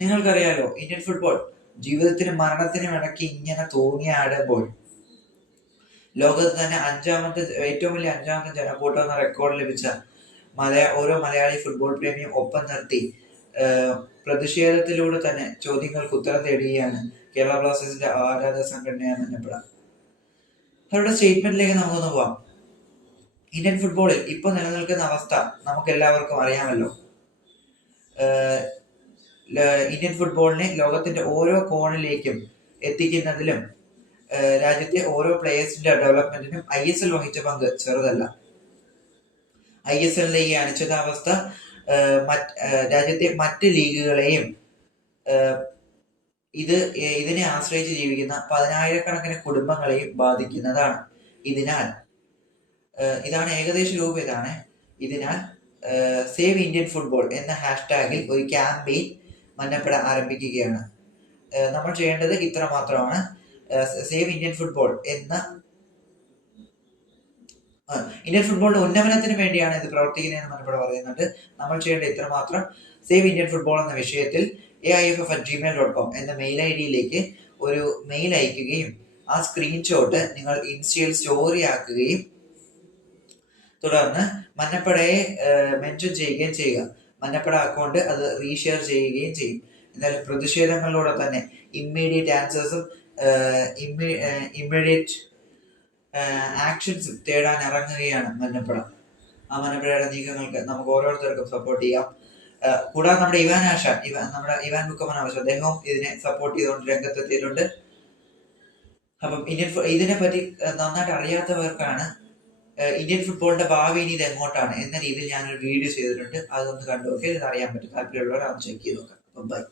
നിങ്ങൾക്കറിയാലോ, Indian football ജീവിതത്തിനും മരണത്തിനും ഇടയ്ക്ക് ഇങ്ങനെ തൂങ്ങിയാടുമ്പോൾ ലോകത്ത് തന്നെ ഏറ്റവും വലിയ അഞ്ചാമത്തെ ജനക്കൂട്ടം എന്ന റെക്കോർഡ് ലഭിച്ച ഓരോ മലയാളി ഫുട്ബോൾ പ്രേമിയും ഒപ്പം നിർത്തി പ്രതിഷേധത്തിലൂടെ തന്നെ ചോദ്യങ്ങൾക്ക് ഉത്തരം തേടുകയാണ് കേരള ബ്ലാസ്റ്റേഴ്സിന്റെ ആരാധക സംഘടനയായ മഞ്ഞപ്പട. അവരുടെ സ്റ്റേറ്റ്മെന്റിലേക്ക് നമുക്കൊന്ന് പോവാം. ഇന്ത്യൻ ഫുട്ബോളിൽ ഇപ്പൊ നിലനിൽക്കുന്ന അവസ്ഥ നമുക്ക് എല്ലാവർക്കും അറിയാമല്ലോ. ഇന്ത്യൻ ഫുട്ബോളിനെ ലോകത്തിന്റെ ഓരോ കോണിലേക്കും എത്തിക്കുന്നതിലും രാജ്യത്തെ ഓരോ പ്ലേയേഴ്സിന്റെ ഡെവലപ്മെന്റിനും ISL വഹിച്ച പങ്ക് ചെറുതല്ല. ISLന്റെ ഈ അനിശ്ചിതാവസ്ഥ രാജ്യത്തെ മറ്റ് ലീഗുകളെയും ഇതിനെ ആശ്രയിച്ച് ജീവിക്കുന്ന പതിനായിരക്കണക്കിന് കുടുംബങ്ങളെയും ബാധിക്കുന്നതാണ്. ഇതാണ് ഏകദേശ രൂപം. ഇതിനാൽ സേവ് ഇന്ത്യൻ ഫുട്ബോൾ എന്ന ഹാഷ്ടാഗിൽ ഒരു ക്യാമ്പയിൻ മഞ്ഞപ്പട ആരംഭിക്കുകയാണ്. നമ്മൾ ചെയ്യേണ്ടത് ഇത്ര മാത്രമാണ്. സേവ് ഇന്ത്യൻ ഫുട്ബോൾ ഇന്ത്യൻ ഫുട്ബോളിന്റെ ഉന്നമനത്തിന് വേണ്ടിയാണ് ഇത് പ്രവർത്തിക്കുന്നതെന്ന് മഞ്ഞപ്പട പറയുന്നുണ്ട്. നമ്മൾ ചെയ്യേണ്ടത് ഇത്ര മാത്രം. സേവ് ഇന്ത്യൻ ഫുട്ബോൾ എന്ന വിഷയത്തിൽ aiff@gmail.com എന്ന മെയിൽ ഐഡിയിലേക്ക് ഒരു മെയിൽ അയക്കുകയും ആ സ്ക്രീൻഷോട്ട് നിങ്ങൾ ഇൻസ്റ്റയിൽ സ്റ്റോറി ആക്കുകയും തുടർന്ന് മഞ്ഞപ്പടയെ മെൻഷൻ ചെയ്യുകയും ചെയ്യുക. മഞ്ഞപ്പട അക്കൗണ്ട് അത് റീഷെയർ ചെയ്യുകയും ചെയ്യും. എന്നാലും പ്രതിഷേധങ്ങളിലൂടെ തന്നെ ഇമ്മീഡിയറ്റ് ആൻസേഴ്സും ഇമ്മീഡിയറ്റ് ആക്ഷൻസും തേടാൻ ഇറങ്ങുകയാണ് മഞ്ഞപ്പട. ആ മഞ്ഞപ്പടയുടെ നീക്കങ്ങൾക്ക് നമുക്ക് ഓരോരുത്തർക്കും സപ്പോർട്ട് ചെയ്യാം. കൂടാതെ നമ്മുടെ ഇവാൻ ബുക്കമനാവശ്യ അദ്ദേഹവും ഇതിനെ സപ്പോർട്ട് ചെയ്തുകൊണ്ട് രംഗത്തെത്തിയിട്ടുണ്ട്. അപ്പം ഇതിനെപ്പറ്റി നന്നായിട്ട് അറിയാത്തവർക്കാണ് ഇന്ത്യൻ ഫുട്ബോളിന്റെ ഭാവി ഇനി ഇത് എങ്ങോട്ടാണ് എന്ന രീതിയിൽ ഞാനൊരു വീഡിയോ ചെയ്തിട്ടുണ്ട്. അതൊന്ന് കണ്ടു നോക്കി ഇത് അറിയാൻ പറ്റും. താല്പര്യമുള്ളവർ അത് ചെക്ക് ചെയ്ത് നോക്കാം. അപ്പം ബൈ.